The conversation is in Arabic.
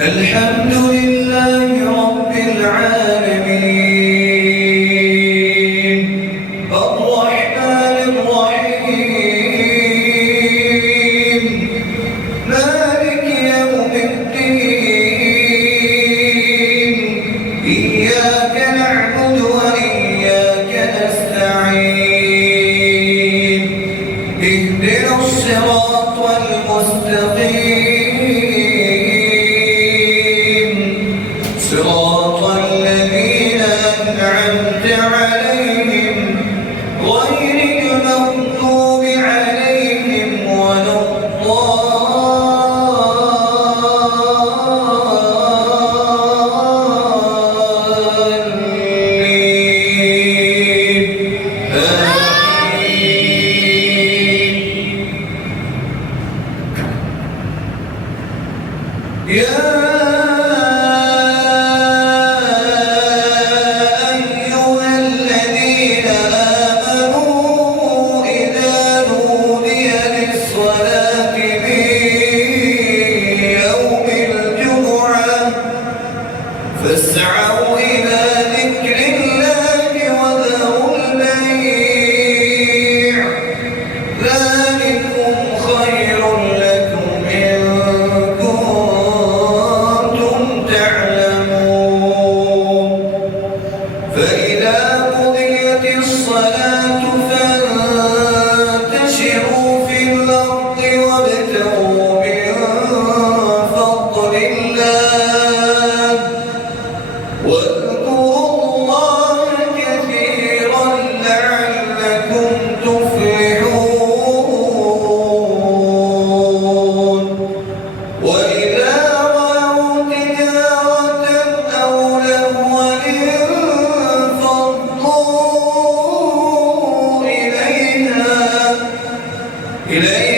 الحمد لله رب العالمين الرحمن الرحيم مالك يوم الدين إياك نعبد وإياك نستعين اهدنا الصراط المستقيم صراط الذين أنعمت عليهم غير المغضوب عليهم ولا الضالين آمين. يا فاسعوا إلى ذكر الله وذروا البيع ذلكم خير لكم إن كنتم تعلمون فإذا قضيت الصلاة فانتشروا في الأرض وابتغوا من فضل الله واذكروا الله كثيرا لعلكم تفلحون وإذا رأوا تجارة أو لهوا انفضوا إليها